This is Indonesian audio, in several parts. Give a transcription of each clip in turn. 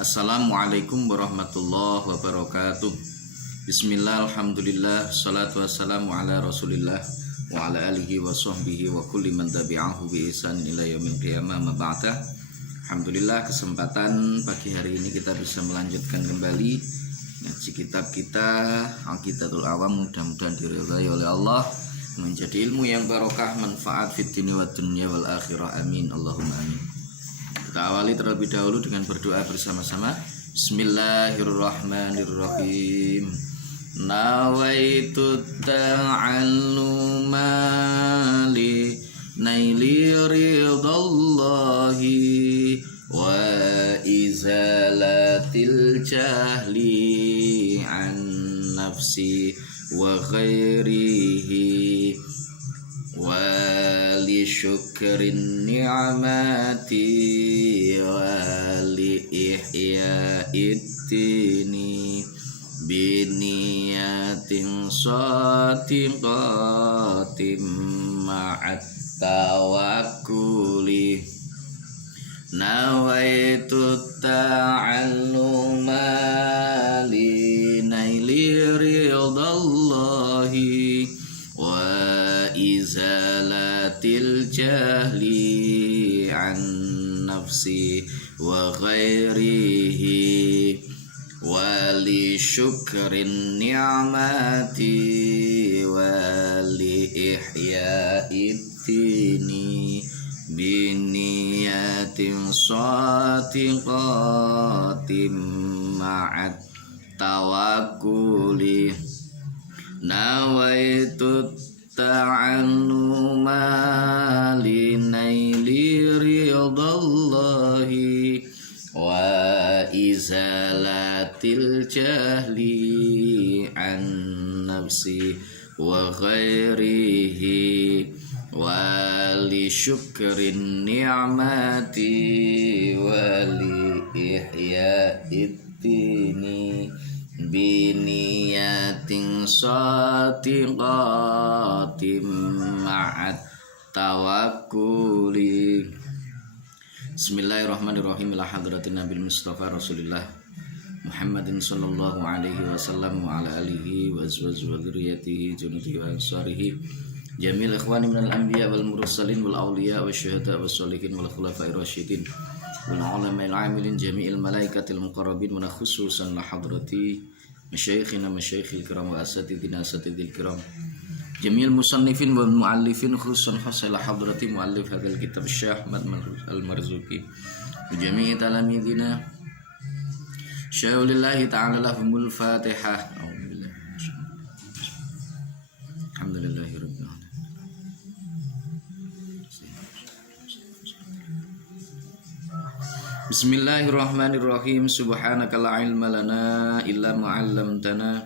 Assalamualaikum warahmatullahi wabarakatuh. Bismillah, alhamdulillah, salatu wassalamu ala rasulillah wa ala alihi wa sahbihi wa kulli man tabi'ahu bi ihsan ila yaumil qiyamah ma ba'da. Alhamdulillah, kesempatan pagi hari ini kita bisa melanjutkan kembali ngaji kitab kita Aqidatul Awam. Mudah-mudahan diridhai oleh Allah, menjadi ilmu yang barokah, manfaat fid dini wad dunya wal akhirah, amin Allahumma amin. Kita awali terlebih dahulu dengan berdoa bersama-sama. Bismillahirrahmanirrahim. Nawaitu ta'alluma li naili ridallahi wa izalatil jahli an nafsi wa ghairihi wa li syukrin ni'mati wa li ihya'id dini biniyatin shadiqatin ma'at tawakkuli. Nawaitu ta'alluma li naili ridallahi wa izalatil jahli an nafsi wa ghairihi wa li syukrin ni'mati wa li ihya'id dini biniyatin shadiqatin ma'at tawakkuli. Nawaitu ta'alluma li naili ridallahi wa izalatil jahli an nafsi wa ghairihi wa li syukrin ni'mati wa li ihya'id dini biniyatin shadiqatin ma'at tawakkuli. Bismillahirrahmanirrahim. Ila hadratin Nabil Mustafa Rasulillah Muhammadin sallallahu alaihi wasallam wa ala alihi wa azwajihi wa dzurriyyatihi junudi wa ansarihi jamil ikhwani minal anbiya wal mursalin wal awliya wa syuhada was sholihin wal khulafa'ir rasyidin wal ulama'il amilin jami'il malaikatil muqarrabin wa khususan la hadrati masyayikhina masyayikhil kiram wa asatidina asatidil kiram jamil musannifin wal muallifin khususan khasala hadrati muallif hadzal kitab Syekh Ahmad al-Marzuki jami'i talamidina syaulillahi ta'ala lahumul fatihah. Alhamdulillahirabbil alamin. Bismillahirrahmanirrahim. Subhanaka la ilma lana illa ma 'allamtana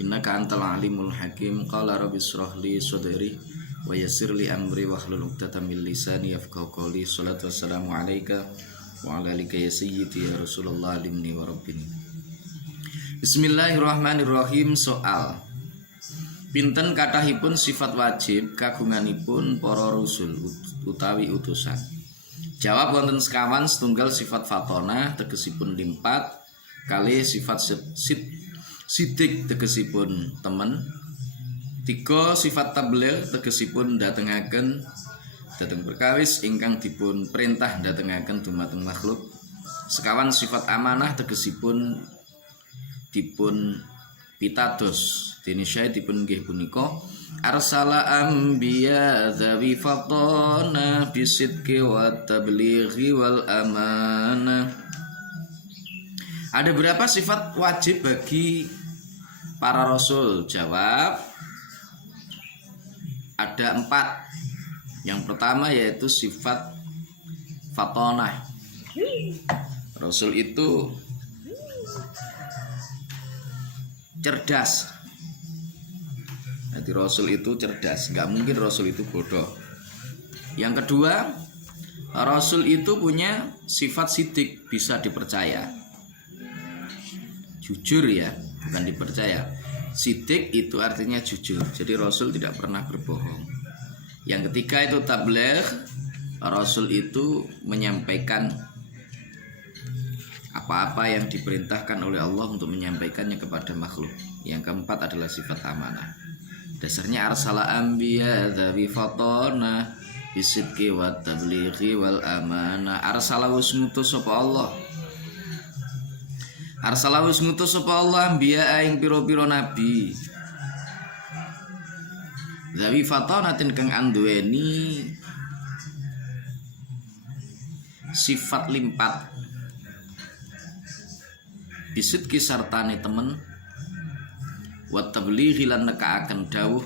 innaka antal alimul hakim. Qala rabbi shrah li sadri wa yassir li amri wahlul 'uqdatam min lisani yafqahu qawli. Shalatu wassalamu alayka wa ala alika ya sayyidi ya Rasulullah alimni wa rabbini. Bismillahirrahmanirrahim. Soal pinten kathahipun sifat wajib kagunganipun para rasul utawi utusan? Jawab wonten sekawan setunggal sifat fatona tegesipun limpat, kalih sifat sidik tegesipun temen, tiga sifat tabligh tegesipun datengaken dhateng perkawis ingkang dipun perintah datengaken dumateng makhluk, sekawan sifat amanah tegesipun dipun pitados dene dipun nggih punika arsala anbiya dzawi fatana bisidqi wa tablighi wal amanah. Ada berapa sifat wajib bagi para rasul? Jawab, ada 4. Yang pertama yaitu sifat fatonah. Rasul itu cerdas. Jadi Rasul itu cerdas, nggak mungkin Rasul itu bodoh. Yang kedua, Rasul itu punya sifat sidik, bisa dipercaya. Jujur ya, bukan dipercaya. Sidik itu artinya jujur. Jadi Rasul tidak pernah berbohong. Yang ketiga itu tabligh. Rasul itu menyampaikan apa-apa yang diperintahkan oleh Allah untuk menyampaikannya kepada makhluk. Yang keempat adalah sifat amanah. Dasarnya arsala anbiya dzawi fatana bisidqi wat tablighi wal amanah. Arsala wis ngutus sapa Allah. Arsala wis ngutus sapa Allah anbiya ing pira-pira nabi. Dzawi fatanatin kang anduweni sifat limpat. Bisidqi sartane temen wa tablighi lan nekaaken dawuh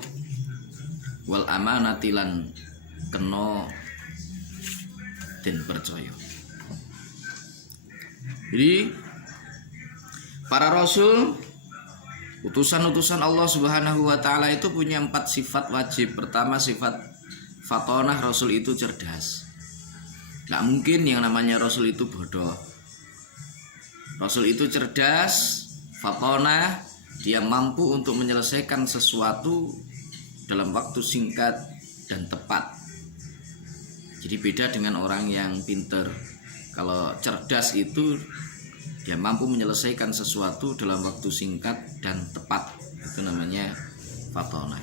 wal amanati lan kena den percaya. Jadi para rasul, utusan-utusan Allah Subhanahu wa taala itu punya 4 sifat wajib. Pertama, sifat fatonah, rasul itu cerdas. Gak mungkin yang namanya rasul itu bodoh. Rasul itu cerdas, fatonah, dia mampu untuk menyelesaikan sesuatu dalam waktu singkat dan tepat. Jadi beda dengan orang yang pinter. Kalau cerdas itu dia mampu menyelesaikan sesuatu dalam waktu singkat dan tepat. Itu namanya fatonah.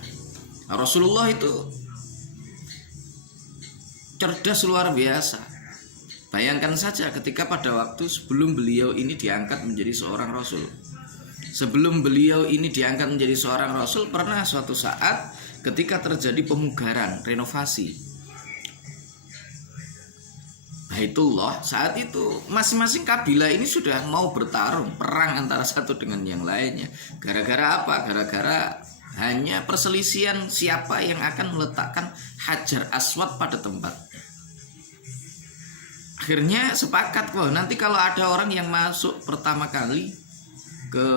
Nah, Rasulullah itu cerdas luar biasa. Bayangkan saja ketika pada waktu sebelum beliau ini diangkat menjadi seorang rasul. Sebelum beliau ini diangkat menjadi seorang rasul, pernah suatu saat ketika terjadi pemugaran, renovasi Baitullah, saat itu masing-masing kabilah ini sudah mau bertarung, perang antara satu dengan yang lainnya. Gara-gara apa? Gara-gara hanya perselisihan siapa yang akan meletakkan Hajar Aswad pada tempat. Akhirnya sepakat, wah nanti kalau ada orang yang masuk pertama kali ke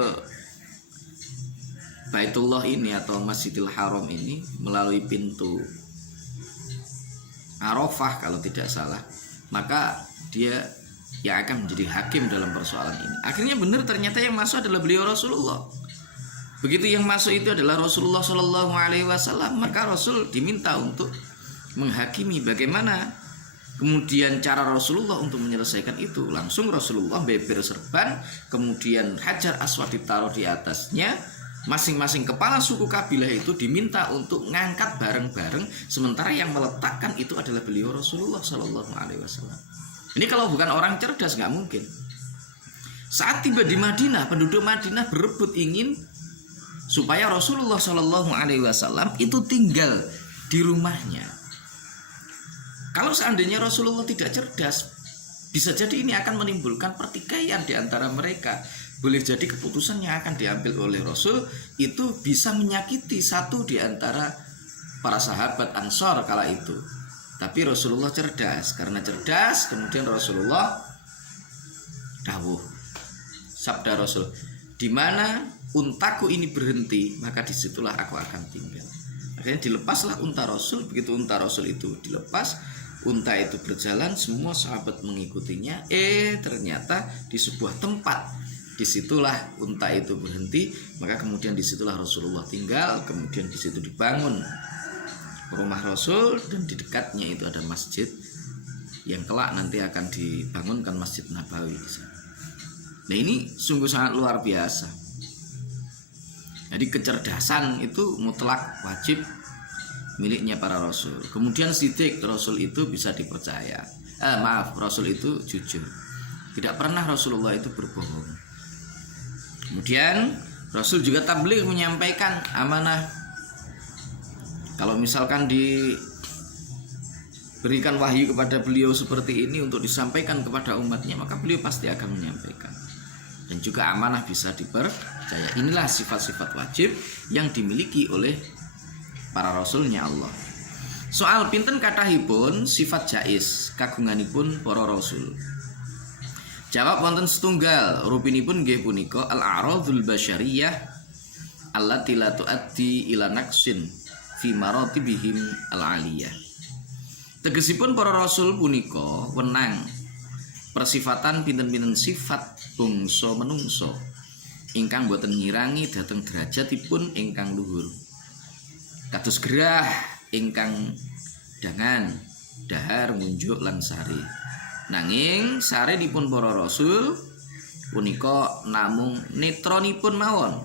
Baitullah ini atau Masjidil Haram ini melalui pintu Arafah kalau tidak salah, maka dia yang akan menjadi hakim dalam persoalan ini. Akhirnya benar, ternyata yang masuk adalah beliau Rasulullah. Begitu yang masuk itu adalah Rasulullah Shallallahu Alaihi Wasallam, maka Rasul diminta untuk menghakimi bagaimana kemudian cara Rasulullah untuk menyelesaikan itu. Langsung Rasulullah beber serban, kemudian Hajar Aswad ditaruh di atasnya. Masing-masing kepala suku kabilah itu diminta untuk ngangkat bareng-bareng, sementara yang meletakkan itu adalah beliau Rasulullah Shallallahu Alaihi Wasallam. Ini kalau bukan orang cerdas nggak mungkin. Saat tiba di Madinah, penduduk Madinah berebut ingin supaya Rasulullah Shallallahu Alaihi Wasallam itu tinggal di rumahnya. Kalau seandainya Rasulullah tidak cerdas, bisa jadi ini akan menimbulkan pertikaian di antara mereka. Boleh jadi keputusan yang akan diambil oleh Rasul itu bisa menyakiti satu di antara para sahabat Ansor kala itu. Tapi Rasulullah cerdas. Karena cerdas, kemudian Rasulullah dawuh, sabda Rasul, di mana untaku ini berhenti, maka disitulah aku akan tinggal. Akhirnya dilepaslah unta Rasul. Begitu unta Rasul itu dilepas, unta itu berjalan, semua sahabat mengikutinya. Ternyata di sebuah tempat, disitulah unta itu berhenti, maka kemudian disitulah Rasulullah tinggal. Kemudian disitu dibangun rumah Rasul, dan di dekatnya itu ada masjid yang kelak nanti akan dibangunkan Masjid Nabawi di sana. Nah, ini sungguh sangat luar biasa. Jadi kecerdasan itu mutlak wajib miliknya para rasul. Kemudian sidik, rasul itu bisa dipercaya. Rasul itu jujur. Tidak pernah Rasulullah itu berbohong. Kemudian Rasul juga tabligh, menyampaikan amanah. Kalau misalkan diberikan wahyu kepada beliau seperti ini untuk disampaikan kepada umatnya, maka beliau pasti akan menyampaikan. Dan juga amanah bisa dipercaya. Inilah sifat-sifat wajib yang dimiliki oleh para rasulnya Allah. Soal pinten kathahipun sifat jais kagunganipun para rasul. Jawab wonten setunggal, rupinipun nggih punika al-a'radzul basyariyah allati la tuaddi ila naqsin fi maratibihim al-aliyah. Tegesipun para rasul punika wenang persifatan pinten-pinten sifat bangsa menungso ingkang boten ngirangi dhateng derajatipun ingkang luhur. Kados gerah ingkang dangan, dahar, munjuk lan sari. Nanging sare dipun para rasul punika namung netronipun mawon,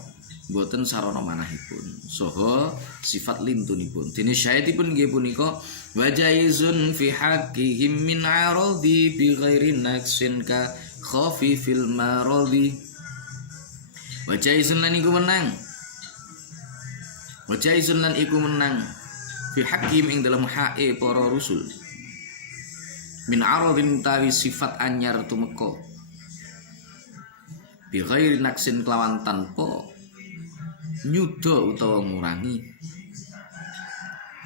boten sarana manahipun saha sifat lintunipun. Dene syahidipun nggih punika wajaizun fi haqqihim min aradi bi ghairi naqsin ka khafifil maradi. Wajaizun lan iku menang, wajaizun lan iku menang fi haqqihim ing dalam hae para rusul min aradin tawi sifat anyar tumeka bi ghairi naqsin kelawan tanpa nyuda utawa ngurangi.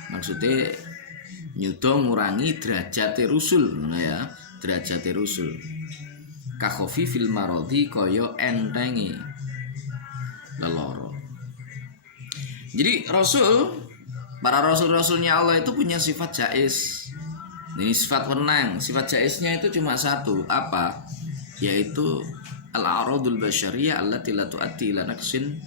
Maksudnya nyuda ngurangi derajate rusul ya, derajate rusul. Ka khafifil maradi kaya entenge leloro. Jadi para rasul-rasulnya Allah itu punya sifat jaiz. Ini sifat wenang. Sifat jaiznya itu cuma satu, apa? Yaitu al-aradul basyariyah allati la tu'atti ila naqsin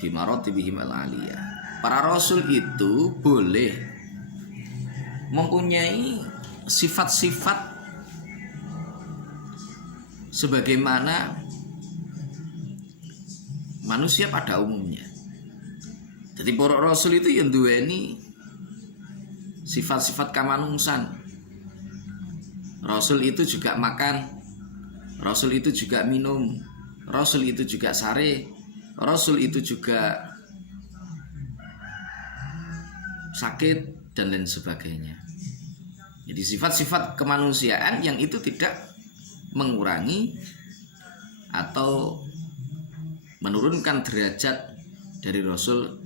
fi maratibihim al-aliyah. Para rasul itu boleh mempunyai sifat-sifat sebagaimana manusia pada umumnya. Jadi para rasul itu yang duweni sifat-sifat kamanungsan. Rasul itu juga makan, rasul itu juga minum, rasul itu juga sare, rasul itu juga sakit dan lain sebagainya. Jadi sifat-sifat kemanusiaan yang itu tidak mengurangi atau menurunkan derajat dari rasul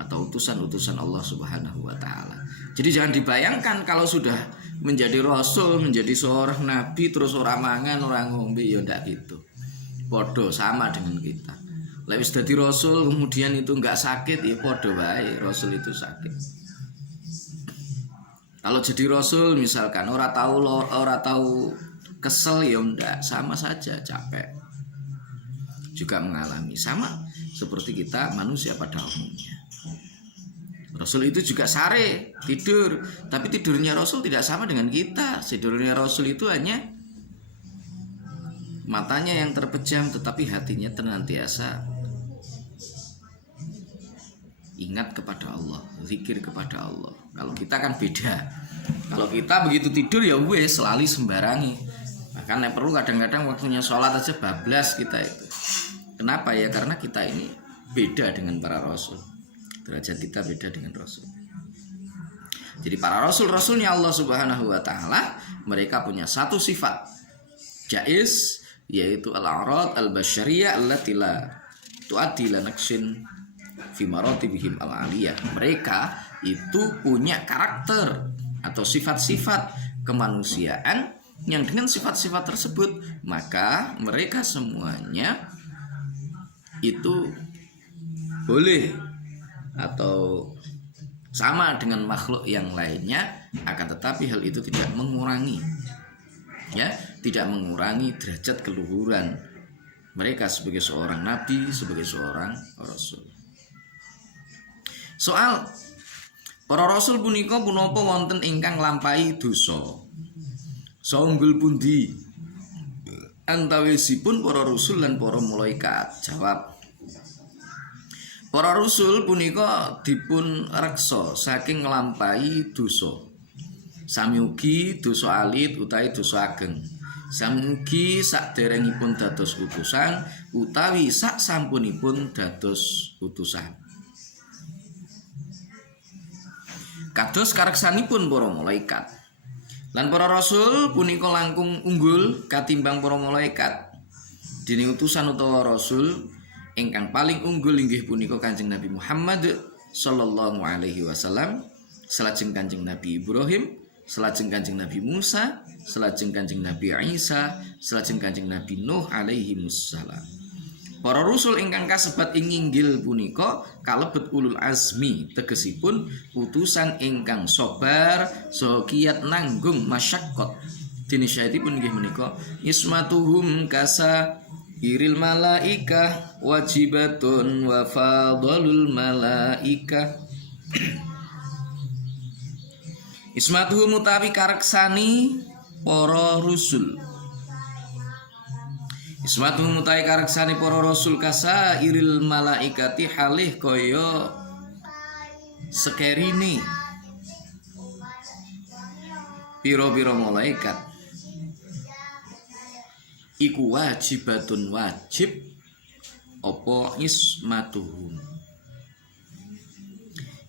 atau utusan-utusan Allah Subhanahu wa taala. Jadi jangan dibayangkan kalau sudah menjadi rasul, menjadi seorang nabi terus orang mangan, orang ngombe, ya ndak gitu. Podo sama dengan kita. Lek wis dadi rasul kemudian itu enggak sakit, ya podo wae rasul itu sakit. Kalau jadi rasul misalkan ora tahu kesel, ya ndak, sama saja capek. Juga mengalami sama seperti kita manusia pada umumnya. Rasul itu juga sare, tidur, tapi tidurnya Rasul tidak sama dengan kita. Tidurnya Rasul itu hanya matanya yang terpejam, tetapi hatinya senantiasa ingat kepada Allah, zikir kepada Allah. Kalau kita kan beda. Kalau kita begitu tidur ya wes selalu sembarangi. Bahkan yang perlu kadang-kadang waktunya sholat aja bablas kita itu. Kenapa ya? Karena kita ini beda dengan para rasul. Derajat kita beda dengan rasul. Jadi para rasul-rasulnya Allah Subhanahu wa taala, mereka punya satu sifat jaiz, yaitu al-a'rad al-basyariyah allati la tu'addi ila naqsin fi maratibihim al-aliyah. Mereka itu punya karakter atau sifat-sifat kemanusiaan yang dengan sifat-sifat tersebut maka mereka semuanya itu boleh atau sama dengan makhluk yang lainnya, akan tetapi hal itu tidak mengurangi, ya, tidak mengurangi derajat keluhuran mereka sebagai seorang nabi, sebagai seorang rasul. Soal para rasul punika punapa wonten ingkang nglampahi dosa. Saunggul pundi antawisipun para rasul lan para malaikat? Jawab, para rasul punika dipun reksa saking nglampahi dosa. Sami ugi dosa alit utawi dosa ageng. Sami ugi saderengipun dados utusan utawi sak sampunipun dados utusan. Kados kareksanipun para malaikat. Lan para rasul punika langkung unggul katimbang para malaikat. Dene utusan utawa rasul ingkang paling unggul inggih punika Kanjeng Nabi Muhammad sallallahu alaihi wasallam, salajeng Kanjeng Nabi Ibrahim, salajeng Kanjeng Nabi Musa, salajeng Kanjeng Nabi Isa, salajeng Kanjeng Nabi Nuh alaihi wassalam. Para rasul ingkang kasebat ing inggil punika kalebet ulul azmi, tegesipun utusan ingkang sabar saha kiyat nanggung masyaqqat. Dene syahidipun inggih menika ismatuhum kasa iril malaika wajibatun wa fadalul malaika. Ismatuhum utawi kareksani para rusul Ismatu mutai karaksane para rasul kasa iril malaikati halih kaya sekerine pira-pira malaikat iku wajibatun wajib apa ismatuhum.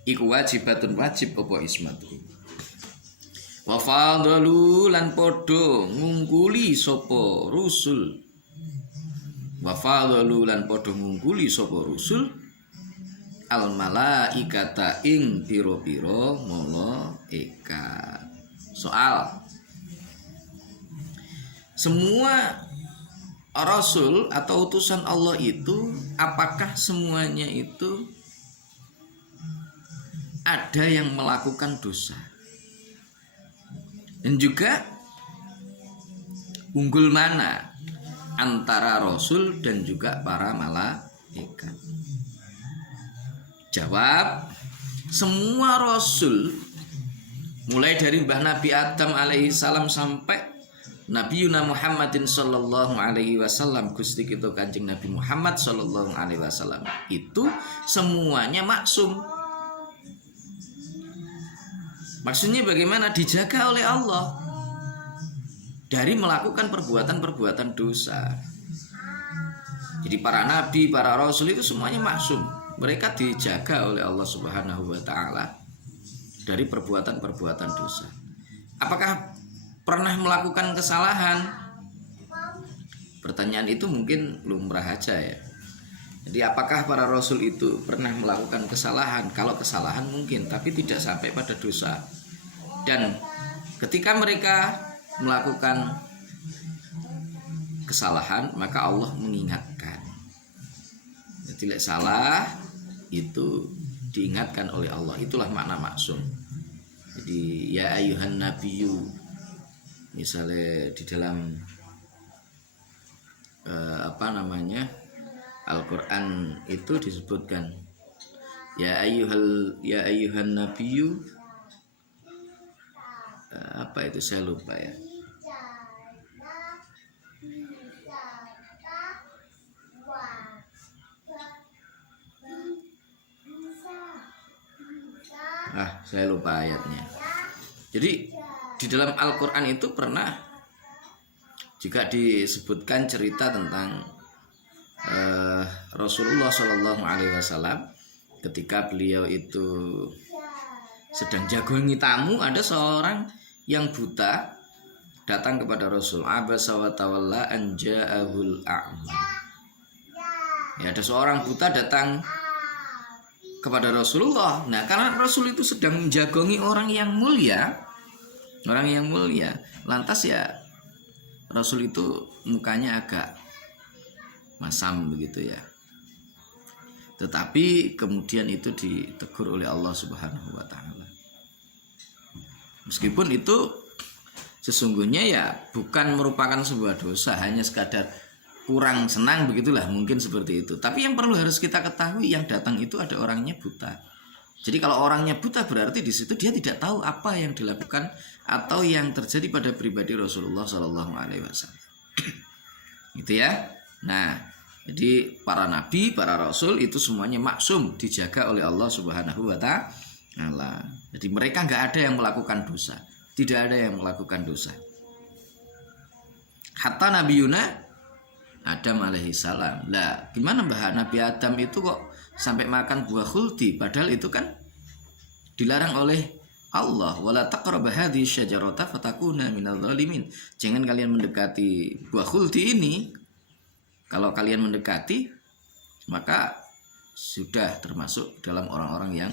Iku wajibatun wajib apa ismatuhum. Wa fadlu lan padha ngungkuli sapa rusul. Wa fadlu lan padha ngungkuli sapa rusul al malaikata ing pira-pira malaikat. Soal semua rasul atau utusan Allah itu apakah semuanya itu ada yang melakukan dosa? Dan juga unggul mana antara rasul dan juga para malaikat? Jawab, semua rasul mulai dari Mbah Nabi Adam alaihi salam sampai Nabi Yuna Muhammadin sallallahu alaihi wasallam, Gusti kita Kanjeng Nabi Muhammad sallallahu alaihi wasallam itu semuanya maksum. Maksudnya bagaimana? Dijaga oleh Allah dari melakukan perbuatan-perbuatan dosa. Jadi para nabi, para rasul itu semuanya maksum. Mereka dijaga oleh Allah Subhanahu wa taala dari perbuatan-perbuatan dosa. Apakah pernah melakukan kesalahan? Pertanyaan itu mungkin lumrah aja ya. Jadi apakah para rasul itu pernah melakukan kesalahan? Kalau kesalahan mungkin, tapi tidak sampai pada dosa. Dan ketika mereka melakukan kesalahan, maka Allah mengingatkan. Tidak salah itu diingatkan oleh Allah. Itulah makna maksum. Jadi ya ayuhan nabiyyu, misalnya di dalam Al-Quran itu disebutkan ya ayuhan nabiyyu, apa itu saya lupa ya. Saya lupa ayatnya. Jadi di dalam Al-Quran itu pernah juga disebutkan cerita tentang Rasulullah Shallallahu Alaihi Wasallam ketika beliau itu sedang jagongi tamu, ada seorang yang buta datang kepada Rasul. Abasa wa tawalla an ja'ahul a'ma. Ya, ada seorang buta datang kepada Rasulullah. Nah, karena Rasul itu sedang menjagongi orang yang mulia, lantas ya Rasul itu mukanya agak masam begitu ya. Tetapi kemudian itu ditegur oleh Allah Subhanahu wa taala. Meskipun itu sesungguhnya ya bukan merupakan sebuah dosa, hanya sekadar kurang senang begitulah, mungkin seperti itu. Tapi yang perlu harus kita ketahui, yang datang itu ada orangnya buta. Jadi kalau orangnya buta berarti di situ dia tidak tahu apa yang dilakukan atau yang terjadi pada pribadi Rasulullah Shallallahu Alaihi Wasallam. Gitu ya. Nah, jadi para nabi, para rasul itu semuanya maksum, dijaga oleh Allah Subhanahu wa taala. Jadi mereka nggak ada yang melakukan dosa, tidak ada yang melakukan dosa. Hatta Nabi Yuna Adam alaihi salam. Lah, gimana Mbah Nabi Adam itu kok sampai makan buah khuldi, padahal itu kan dilarang oleh Allah. Wala taqrabu hadhihi syajarata fatakuna minadh dhalimin. Jangan kalian mendekati buah khuldi ini. Kalau kalian mendekati, maka sudah termasuk dalam orang-orang yang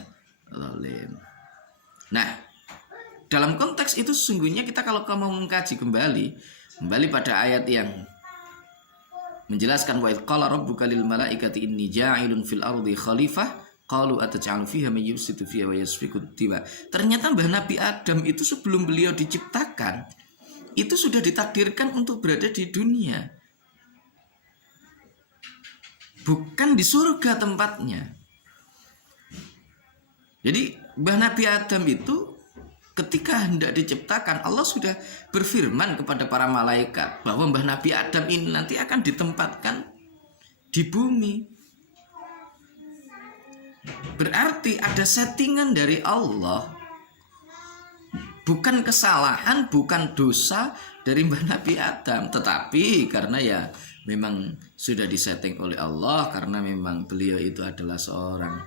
zalim. Nah, dalam konteks itu sesungguhnya kita kalau mau mengkaji kembali pada ayat yang menjelaskan wa idz qala rabbuka lil malaikati inni ja'ilun fil ardi khalifah qalu ataj'alu fiha may yufsidu fiha wa yasfiku dima. Ternyata Mbah Nabi Adam itu sebelum beliau diciptakan itu sudah ditakdirkan untuk berada di dunia, bukan di surga tempatnya. Jadi Mbah Nabi Adam itu ketika hendak diciptakan, Allah sudah berfirman kepada para malaikat bahwa Mbah Nabi Adam ini nanti akan ditempatkan di bumi. Berarti ada settingan dari Allah, bukan kesalahan, bukan dosa dari Mbah Nabi Adam, tetapi karena ya memang sudah disetting oleh Allah, karena memang beliau itu adalah seorang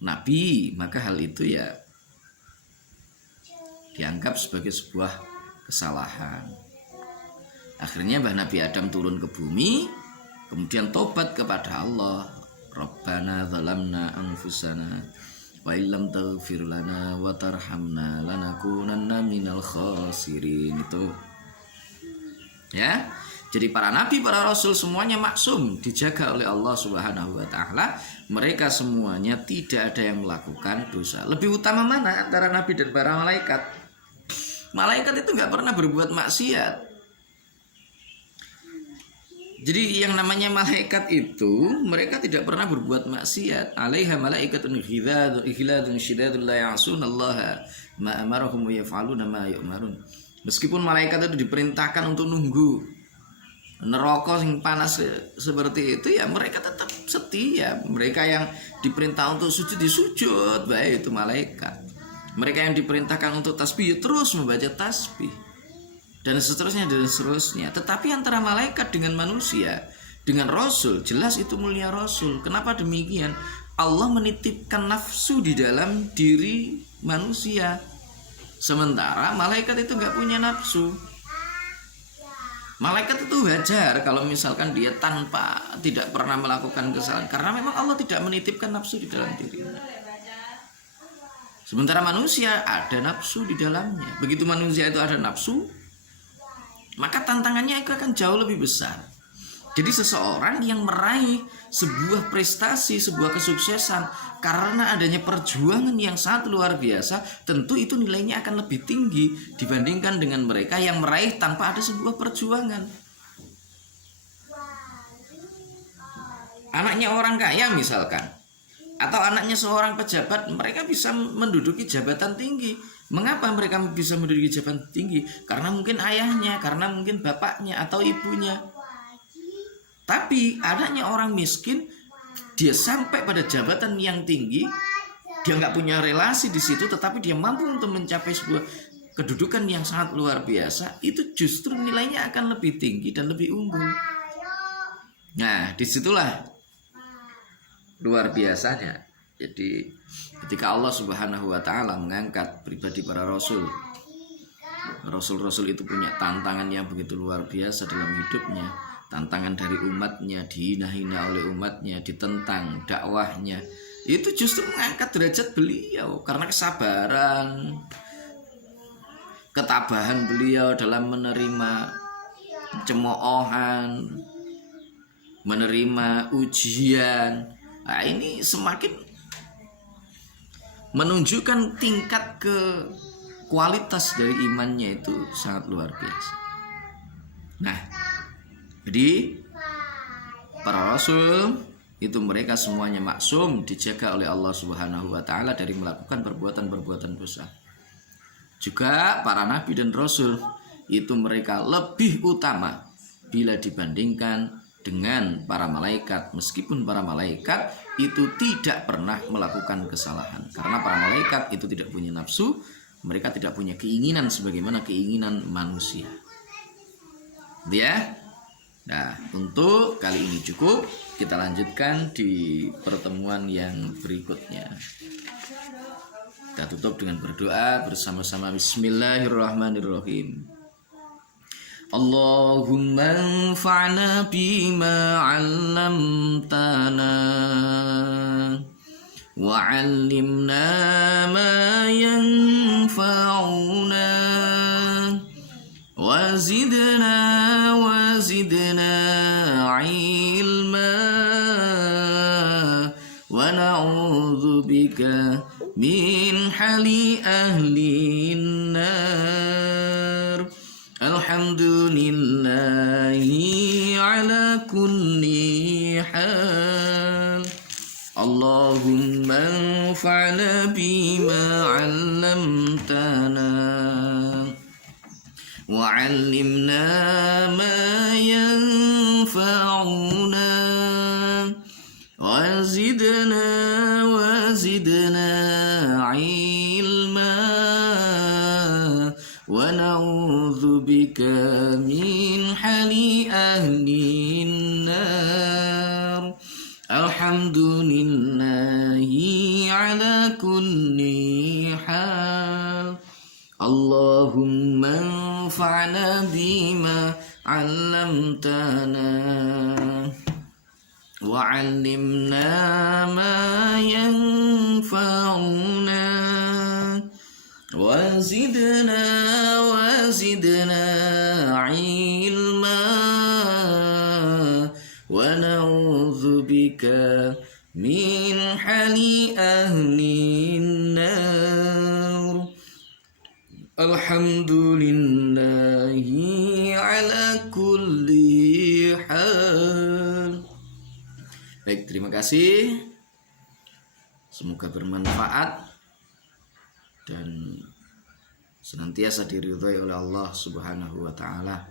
nabi, maka hal itu ya dianggap sebagai sebuah kesalahan. Akhirnya Mbah Nabi Adam turun ke bumi, kemudian tobat kepada Allah. Rabbana zalamna anfusana wa illam taghfir lana wa tarhamna lanakunanna minal khasirin. Itu ya. Jadi para nabi, para rasul semuanya maksum, dijaga oleh Allah Subhanahu wa taala. Mereka semuanya tidak ada yang melakukan dosa. Lebih utama mana antara nabi dan para malaikat? Malaikat itu nggak pernah berbuat maksiat. Jadi yang namanya malaikat itu mereka tidak pernah berbuat maksiat. Alaiha malaikatun ghiladun syidadun la ya'sunallaha ma amarahum wa yaf'aluna ma yu'marun. Meskipun malaikat itu diperintahkan untuk nunggu neraka yang panas seperti itu, ya mereka tetap setia. Mereka yang diperintah untuk sujud disujud, baik itu malaikat. Mereka yang diperintahkan untuk tasbih terus membaca tasbih, dan seterusnya dan seterusnya. Tetapi antara malaikat dengan manusia, dengan rasul, jelas itu mulia rasul. Kenapa demikian? Allah menitipkan nafsu di dalam diri manusia, sementara malaikat itu nggak punya nafsu. Malaikat itu wajar kalau misalkan dia tidak pernah melakukan kesalahan, karena memang Allah tidak menitipkan nafsu di dalam dirinya. Sementara manusia ada nafsu di dalamnya. Begitu manusia itu ada nafsu, maka tantangannya itu akan jauh lebih besar. Jadi seseorang yang meraih sebuah prestasi, sebuah kesuksesan karena adanya perjuangan yang sangat luar biasa, tentu itu nilainya akan lebih tinggi dibandingkan dengan mereka yang meraih tanpa ada sebuah perjuangan. Anaknya orang kaya misalkan, atau anaknya seorang pejabat, mereka bisa menduduki jabatan tinggi. Mengapa mereka bisa menduduki jabatan tinggi? Karena mungkin ayahnya, karena mungkin bapaknya atau ibunya. Tapi anaknya orang miskin, dia sampai pada jabatan yang tinggi, dia nggak punya relasi di situ, tetapi dia mampu untuk mencapai sebuah kedudukan yang sangat luar biasa. Itu justru nilainya akan lebih tinggi dan lebih unggul. Nah, disitulah luar biasanya. Jadi ketika Allah Subhanahu wa taala mengangkat pribadi para rasul, rasul-rasul itu punya tantangan yang begitu luar biasa dalam hidupnya. Tantangan dari umatnya, dihina-hina oleh umatnya, ditentang dakwahnya. Itu justru mengangkat derajat beliau karena kesabaran, ketabahan beliau dalam menerima cemoohan, menerima ujian. Nah, ini semakin menunjukkan tingkat kualitas dari imannya itu sangat luar biasa. Nah, jadi para rasul itu mereka semuanya maksum, dijaga oleh Allah Subhanahu wa taala dari melakukan perbuatan-perbuatan dosa. Juga para nabi dan rasul itu mereka lebih utama bila dibandingkan dengan para malaikat, meskipun para malaikat itu tidak pernah melakukan kesalahan, karena para malaikat itu tidak punya nafsu, mereka tidak punya keinginan sebagaimana keinginan manusia. Ya. Nah, untuk kali ini cukup. Kita lanjutkan di pertemuan yang berikutnya. Kita tutup dengan berdoa bersama-sama. Bismillahirrahmanirrahim. Allahumma anfa'na bima 'allamtana wa 'allimna ma yanfa'una wa zidna ilma wa na'udzu bika min hali ahlin nar. Alhamdulillahi ala kulli hal. Allahumma anfa'na bima 'allamtana وعلمنا ما ينفعنا وزدنا علما ونعوذ بك من حال أهل النار الحمد لله على كل حال اللهم انفعنا بما علمتنا وعلمنا ما ينفعنا وزدنا علما ونعوذ بك من حال أهل النار الحمد لله على كل حال. Baik, terima kasih. Semoga bermanfaat dan senantiasa diridhai oleh Allah Subhanahu wa taala.